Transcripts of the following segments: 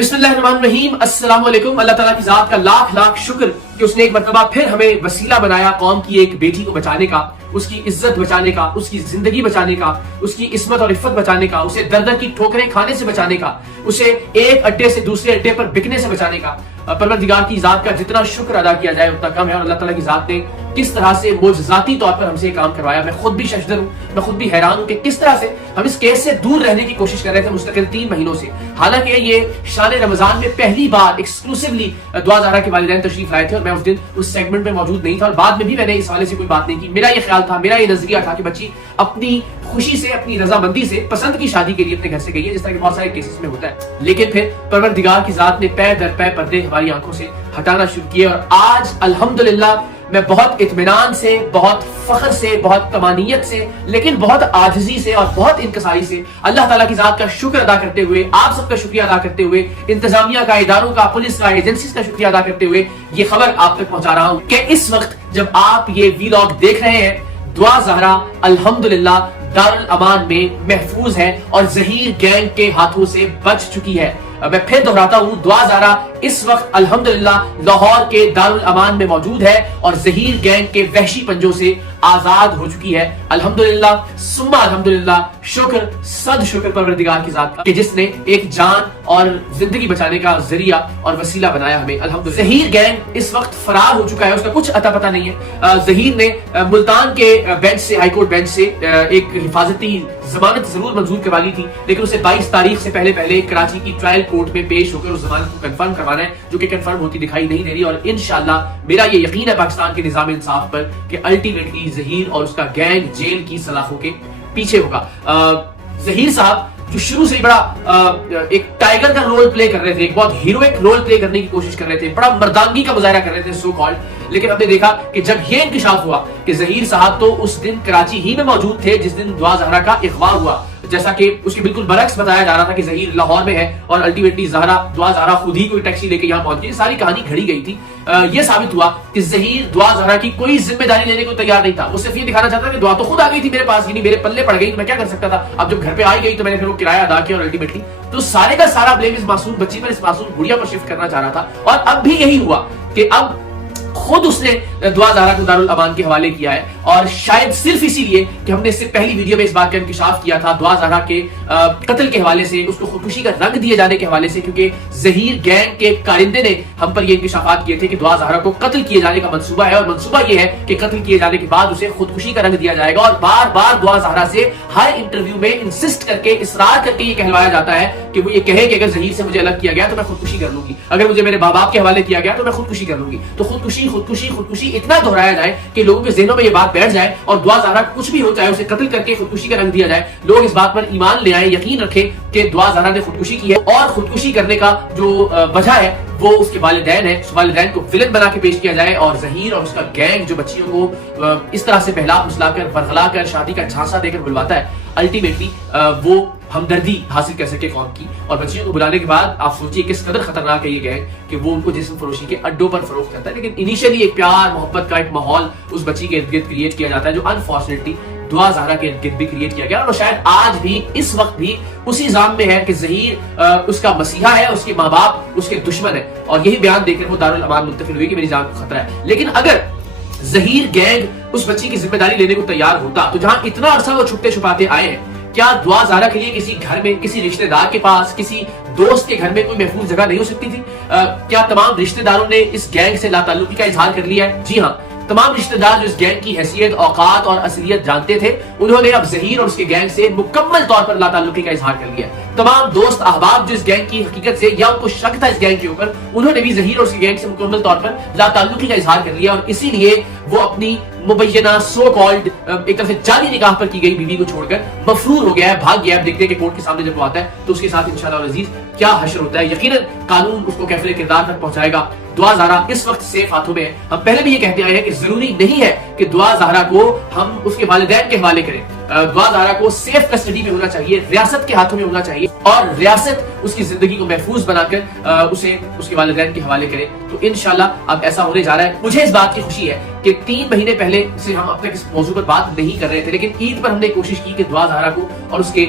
बिस्मिल्लाहिर्रहमानिर्रहीम। अस्सलाम वालेकुम। अल्लाह ताला की जात का लाख लाख शुक्र कि उसने एक मरतबा फिर हमें वसीला बनाया कौम की एक बेटी को बचाने का, उसकी इज्जत बचाने का, उसकी जिंदगी बचाने का, उसकी इस्मत और इफ्फत बचाने का, उसे दर दर की ठोकरें खाने से बचाने का, उसे एक अड्डे से दूसरे अड्डे पर बिकने से बचाने का। परवरदिगार की जात का जितना शुक्र अदा किया जाए उतना कम है। और अल्लाह ताला की जात ने किस तरह से मोजज़ाती तौर पर हमसे ये काम करवाया, मैं खुद भी शशदर हूँ, मैं खुद भी हैरान हूँ कि किस तरह से हम इस केस से दूर रहने की कोशिश कर रहे थे मुस्तकिल 3 महीनों से। हालांकि ये शान रमजान में पहली बार एक्सक्लूसिवली दुआ ज़हरा के वालिदैन तशरीफ लाए थे और मैं उस दिन उस सेगमेंट में मौजूद नहीं था और बाद में भी मैंने इस वाले से कोई बात नहीं की। मेरा ये ख्याल था, मेरा ये नजरिया था कि बच्ची अपनी खुशी से, अपनी रजामंदी से पसंद की शादी के लिए अपने घर से गई है, जिस तरह के बहुत सारे केसेस में होता है। लेकिन फिर परवरदिगार की जात ने पै दर पै पर्दे हमारी आंखों से हटाना शुरू किए और आज अल्हम्दुलिल्लाह मैं बहुत इत्मीनान से, बहुत फख्र से, बहुत तमानियत से, लेकिन बहुत आजिजी से और बहुत इनकसारी से अल्लाह ताला की जात का शुक्र अदा करते हुए, आप सबका शुक्रिया अदा करते हुए, इंतजामिया का, इदारों का, पुलिस का, एजेंसीज का शुक्रिया अदा करते हुए ये खबर आप तक पहुंचा रहा हूं कि इस वक्त जब आप ये वीलॉग देख रहे हैं, दुआ ज़हरा अल्हम्दुलिल्लाह दारुल अमान में महफूज है और ज़हीर गैंग के हाथों से बच चुकी है। मैं फिर दोहराता हूं, दुआ ज़हरा इस वक्त अल्हम्दुलिल्लाह लाहौर के दारुल अमान में मौजूद है और ज़हीर गैंग के वहशी पंजों से आजाद हो चुकी है। अल्हम्दुलिल्लाह सुम्मा अल्हम्दुलिल्लाह, शुक्र सद शुक्र परवरदिगार की जात का कि जिसने एक जान और जिंदगी बचाने का जरिया और वसीला बनाया हमें। अल्हम्दुलिल्लाह ज़हीर गैंग इस वक्त फरार हो चुका है, उसका कुछ अता पता नहीं है। ज़हीर ने मुल्तान के बेंच से, हाईकोर्ट बेंच से एक हिफाजती जमानत जरूर मंजूर करवा ली थी, लेकिन उसे 22 तारीख से पहले कराची की ट्रायल कोर्ट में पेश होकर उस जमानत को कंफर्म करवाना है, जो कि कंफर्म होती दिखाई नहीं दे रही। और इंशाल्लाह मेरा ये यकीन है पाकिस्तान के निजाम इंसाफ पर कि अल्टीमेटली ज़हीर और उसका गैंग जेल की सलाखों के पीछे होगा। ज़हीर साहब जो शुरू से ही बड़ा एक टाइगर का रोल प्ले कर रहे थे, एक बहुत हीरोइक रोल प्ले करने की कोशिश कर रहे थे, बड़ा मर्दानगी का मुजाहरा कर रहे थे सो कॉल्ड, लेकिन हमने देखा कि जब ये इंकिशाफ हुआ कि ज़हीर साहब तो उस दिन कराची ही में मौजूद थे जिस दिन दुआ ज़हरा का इग़वा हुआ, जैसा कि उसके बिल्कुल बरक्स बताया जा रहा था कि ज़हीर लाहौर में है और अल्टीमेटली दुआ ज़हरा खुद ही कोई टैक्सी लेके यहाँ पहुंच गई। सारी कहानी घड़ी गई थी। यह साबित हुआ कि ज़हीर दुआ ज़हरा की कोई जिम्मेदारी लेने को तैयार नहीं था। वो सिर्फ ये दिखाना चाहता था कि दुआ तो खुद आ गई थी मेरे पास, यानी मेरे पल्ले पड़ गई, मैं क्या कर सकता था। अब जब घर पे आई गई तो मैंने फिर वो किराया अदा किया और अल्टीमेटली तो सारे का सारा ब्लेम इस मासूम बच्ची पर, इस मासूम गुड़िया पर शिफ्ट करना चाह रहा था। और अब भी यही हुआ कि अब खुद उसने दुआ ज़हरा को दारुल अमान के हवाले किया है और शायद सिर्फ इसीलिए कि हमने इससे पहली वीडियो में इस बात का इंकिशाफ किया था दुआ ज़हरा के कत्ल के हवाले से, उसको खुदकुशी का रंग दिए जाने के हवाले से, क्योंकि ज़हीर गैंग के कारिंदे ने हम पर ये इंकिशाफात किए थे कि दुआ ज़हरा को कत्ल किए जाने का मंसूबा है और मंसूबा ये है कि कत्ल किए जाने के बाद उसे खुदकुशी का रंग दिया जाएगा। और बार बार दुआ ज़हरा से हर इंटरव्यू में इंसिस्ट करके, इसरार करके ये कहलवाया जाता है कि वो ये कहे कि अगर ज़हीर से मुझे अलग किया गया तो मैं खुदकुशी कर लूंगी, अगर मुझे मेरे माँ बाप के हवाले किया गया तो मैं खुदकुशी कर लूंगी। तो खुदकुशी खुदकुशी खुदकुशी इतना दोहराया जाए कि लोगों के ज़हनों में ये बात बैठ जाए और दुआ ज़हरा कुछ भी हो चाहे उसे कत्ल करके खुदकुशी का रंग दिया जाए, लोग इस बात पर ईमान ले आए, यकीन रखें कि दुआ ज़हरा ने खुदकुशी की है। और खुदकुशी करने का जो वजह है वो उसके वालिदैन है, उस वालिदैन को विलन बना के पेश किया जाए और ज़हीर और उसका गैंग जो बच्चियों को इस तरह से बहला फुसलाकर, बरगलाकर, शादी का झांसा देकर बुलवाता है, अल्टीमेटली वो हमदर्दी हासिल कर सके कौम की। और बच्चियों को बुलाने के बाद आप सोचिए किस कदर खतरनाक है ये गैंग कि वो उनको जिस्म फरोशी के अड्डों पर फरोख्त करता है। लेकिन इनिशियली एक प्यार मोहब्बत का एक माहौल उस बच्ची के इर्द गिर्द क्रिएट किया जाता है, जो अनफॉर्चुनेटली दुआ ज़हरा के इर्द गिर्द भी क्रिएट किया गया और शायद आज भी इस वक्त भी उसी जाम में है कि ज़हीर उसका मसीहा है, उसके माँ बाप उसके दुश्मन है। और यही बयान देकर वो दारुल अमान मुंतकिल हुई कि मेरी जान को खतरा है। लेकिन अगर ज़हीर गैंग उस बच्ची की जिम्मेदारी लेने को तैयार होता तो जहां इतना अरसा वो छुपते छुपाते आए हैं, क्या दुआ ज़हरा के लिए किसी घर में, किसी रिश्तेदार के पास, किसी दोस्त के घर में कोई महफूज जगह नहीं हो सकती थी? क्या तमाम रिश्तेदारों ने इस गैंग से लाताल्लुकी का इजहार कर लिया है? जी हाँ, तमाम रिश्तेदार जो इस गैंग की हैसियत, औकात और असलियत जानते थे, उन्होंने अब ज़हीर और उसके गैंग से मुकम्मल तौर पर लाताल्लुकी का इजहार कर लिया। तमाम दोस्त अहबाब जो इस गैंग की हकीकत से या उनको शक था इस गैंग के ऊपर, उन्होंने भी ज़हीर और उसके गैंग से मुकम्मल तौर पर लाताल्लुकी का इजहार कर लिया और इसीलिए वो अपनी मुबैयना सो कॉल्ड एक तरह से जाली निकाह पर की गई बीवी को छोड़कर मफरूर हो गया है, भाग गया है। देखते हैं कि कोर्ट के सामने जब वो आता है तो उसके साथ इंशाअल्लाह अज़ीज क्या हशर होता है। यकीनन कानून उसको कैफिल किरदार तक पहुंचाएगा। दुआ ज़हरा इस वक्त सेफ हाथों में है। हम पहले भी ये कहते आए हैं कि जरूरी नहीं है कि दुआ ज़हरा को हम उसके वालिदैन के हवाले करें। दुआ ज़हरा को सेफ कस्टडी में होना चाहिए, रियासत के हाथों में होना चाहिए और रियासत उसकी जिंदगी को महफूज बनाकर उसे उसके वालिदैन के हवाले करे। तो इंशाल्लाह अब ऐसा होने जा रहा है। मुझे इस बात की खुशी है کہ 3 مہینے پہلے سے ہم اب تک اس موضوع پر بات نہیں کر رہے تھے، لیکن عید پر ہم نے کوشش کی کہ دعا زہرا کو اور اس کے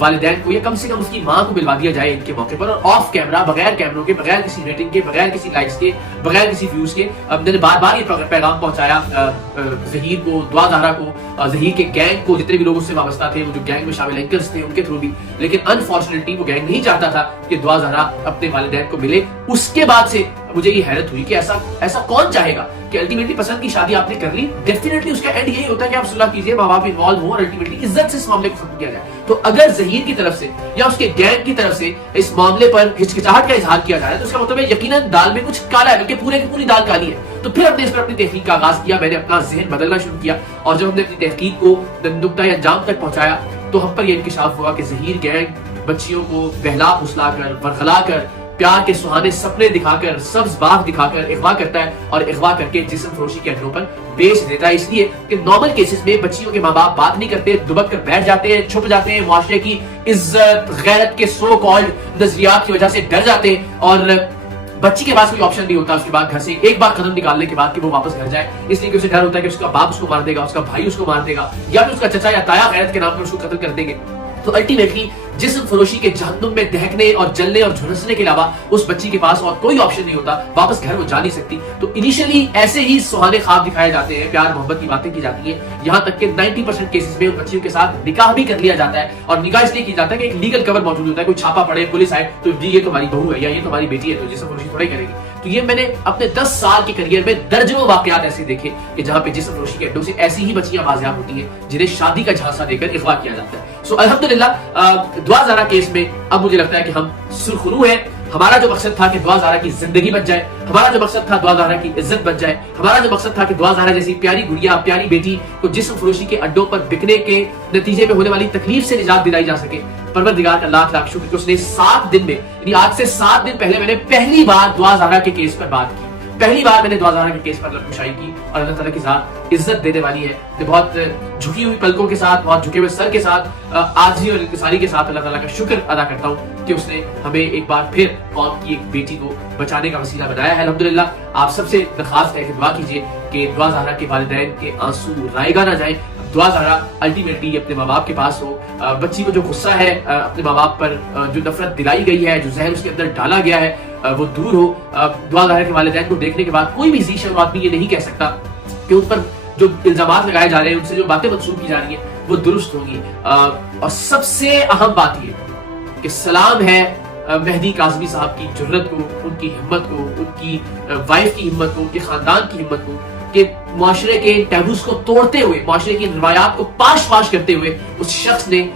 والدین کو یا کم سے کم اس کی ماں کو ملوا دیا جائے ان کے موقع پر، اور آف کیمرہ، بغیر کیمروں کے، بغیر کسی ریٹنگ کے، بغیر کسی لائکس کے، بغیر کسی ویوز کے میں نے بار بار یہ پیغام پہنچایا ظہیر کو، دعا زہرا کو، ظہیر کے گینگ کو، جتنے بھی لوگ اس سے وابستہ تھے، وہ جو گینگ میں شامل اینکرز تھے ان کے تھرو بھی، لیکن انفارچونیٹلی وہ گینگ نہیں چاہتا تھا کہ دعا زہرا اپنے والدین کو ملے۔ اس کے بعد سے مجھے یہ حیرت ہوئی کہ ایسا کون چاہے گا کہ الٹیمیٹلی پسند کی شادی آپ نے کر لی، ڈیفینیٹلی اس کا اینڈ یہی ہوتا ہے کہ آپ صلح کیجئے، ماں باپ انوالو ہوں اور الٹیمیٹلی عزت سے اس معاملے کو ختم کیا جائے۔ تو اگر ظہیر کی طرف سے یا اس کے گینگ کی طرف سے اس معاملے پر ہچکچاہٹ کا اظہار کیا جا رہا ہے تو اس کا مطلب ہے یقیناً دال میں کچھ کالا ہے، بلکہ پورے کی پوری دال کالی ہے۔ تو پھر ہم نے اس پر اپنی تحقیق کا آغاز کیا، میں نے اپنا ذہن بدلنا شروع کیا، اور جب ہم نے اپنی تحقیق کو نقطۂ انجام تک پہنچایا تو ہم پر یہ انکشاف ہوا کہ ظہیر گینگ بچیوں کو بہلا پھسلا کر، ورغلا کر، پیار کے سہانے سپنے دکھا کر، سبز باغ دکھا کر اغوا کرتا ہے، اور اغوا کر کے جسم فروشی کے اڈوں پر بیچ دیتا ہے۔ اس لیے کہ نارمل کیسز میں بچیوں کے ماں باپ بات نہیں کرتے، دبک کر بیٹھ جاتے ہیں، چھپ جاتے ہیں، معاشرے کی عزت غیرت کے سو کالڈ نظریات کی وجہ سے ڈر جاتے ہیں، اور بچی کے پاس کوئی آپشن نہیں ہوتا اس کے بعد گھر سے ایک بار قدم نکالنے کے بعد کہ وہ واپس گھر جائے، اس لیے کہ اسے ڈر ہوتا ہے کہ اس کا باپ اس کو مار دے گا، اس کا بھائی اس کو مار دے گا، یا پھر اس کا چچا یا تایا غیرت کے نام پر اس کو قتل کر دیں گے۔ تو الٹیمیٹلی جسم فروشی کے جہنم میں دہکنے اور جلنے اور جھلسنے کے علاوہ اس بچی کے پاس اور کوئی آپشن نہیں ہوتا، واپس گھر وہ جا نہیں سکتی۔ تو انیشلی ایسے ہی سہانے خواب دکھائے جاتے ہیں، پیار محبت کی باتیں کی جاتی ہیں، یہاں تک کہ 90% کیسز میں ان بچیوں کے ساتھ نکاح بھی کر لیا جاتا ہے، اور نکاح اس لیے کی جاتا ہے کہ ایک لیگل کور موجود ہوتا ہے، کوئی چھاپا پڑے، پولیس آئے تو جی یہ تمہاری بہو ہے یا یہ تمہاری بیٹی ہے، تو جسم فروشی تھوڑا ہی کرے گی۔ تو یہ میں نے اپنے 10 سال کے کریئر میں درجنوں واقعات ایسے دیکھے کہ جہاں پہ جسم فروشی کے اڈوں سے ایسی ہی بچیاں بازیاب ہوتی ہیں جنہیں شادی کا جھانسا دے کر اغوا کیا جاتا ہے۔ سو الحمدللہ دعا زہرا کیس میں اب مجھے لگتا ہے کہ ہم سرخرو ہیں۔ ہمارا جو مقصد تھا کہ دعا زہرا کی زندگی بچ جائے، ہمارا جو مقصد تھا دعا زہرا کی عزت بچ جائے، ہمارا جو مقصد تھا کہ دعا زہرا جیسی پیاری گڑیا، پیاری بیٹی کو جسم فروشی کے اڈوں پر بکنے کے نتیجے میں ہونے والی تکلیف سے نجات دلائی جا سکے، پروردگار کا لاکھ لاکھ شکر کہ اس نے 7 دن میں، یعنی آج سے 7 دن پہلے میں نے پہلی بار دعا زہرا کے کیس پر بات کی، پہلی بار میں نے دعا زہرا کے کیس پر لبکشائی کی، اور اللہ تعالیٰ کی ذات عزت دینے والی ہے کہ بہت جھکی ہوئی پلکوں کے ساتھ، بہت جھکے ہوئے سر کے ساتھ، عاجزی اور انکساری کے ساتھ اللہ تعالیٰ کا شکر ادا کرتا ہوں کہ اس نے ہمیں ایک بار پھر قوم کی ایک بیٹی کو بچانے کا وسیلہ بنایا ہے۔ الحمدللہ آپ سب سے درخواست ہے کہ دعا کیجیے کہ دعا زہرا کے والدین کے آنسو رائیگاں نہ جائیں، دعا زہرا الٹیمیٹلی اپنے ماں باپ کے پاس ہو، بچی کو جو غصہ ہے اپنے ماں باپ پر، جو نفرت دلائی گئی ہے، جو زہر اس کے اندر ڈالا گیا ہے، وہ دور ہو۔ دعا زہرا کے والدین کو دیکھنے کے بعد کوئی بھی ذی شرم آدمی یہ نہیں کہہ سکتا کہ ان پر جو الزامات لگائے جا رہے ہیں، ان سے جو باتیں منسوب کی جا رہی ہیں وہ درست ہوں گی۔ اور سب سے اہم بات یہ کہ سلام ہے مہدی کاظمی صاحب کی جرت کو، ان کی ہمت کو، ان کی وائف کی ہمت کو، ان کے خاندان کی ہمت کو، کہ معاشرے کے ٹیبوز کو توڑتے ہوئے، معاشرے کی روایات کو پاش کرتے ہوئے اس شخص نے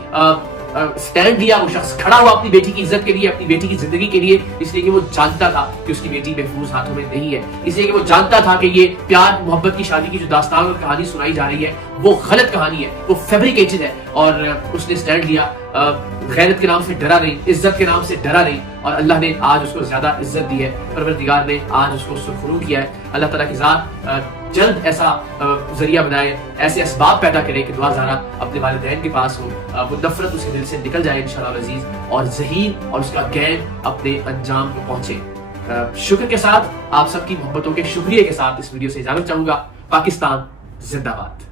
سٹینڈ لیا، وہ شخص کھڑا ہوا اپنی بیٹی کی عزت کے لیے، اپنی بیٹی کی زندگی کے لیے، اس لیے کہ وہ جانتا تھا کہ اس کی بیٹی محفوظ ہاتھوں میں نہیں ہے، اس لیے کہ وہ جانتا تھا کہ یہ پیار محبت کی شادی کی جو داستان اور کہانی سنائی جا رہی ہے وہ غلط کہانی ہے، وہ فیبریکیٹڈ ہے، اور اس نے سٹینڈ لیا، غیرت کے نام سے ڈرا نہیں، عزت کے نام سے ڈرا نہیں، اور اللہ نے آج اس کو زیادہ عزت دی ہے، پروردگار نے آج اس کو سرخرو کیا ہے۔ اللہ تعالیٰ کی ذات جلد ایسا ذریعہ بنائے، ایسے اسباب پیدا کرے کہ دعا زہرا اپنے والدین کے پاس ہو، وہ نفرت اس کے دل سے نکل جائے انشاءاللہ العزیز، اور ظہیر اور اس کا گینگ اپنے انجام کو پہنچے۔ شکر کے ساتھ، آپ سب کی محبتوں کے شکریہ کے ساتھ اس ویڈیو سے اجازت چاہوں گا۔ پاکستان زندہ باد۔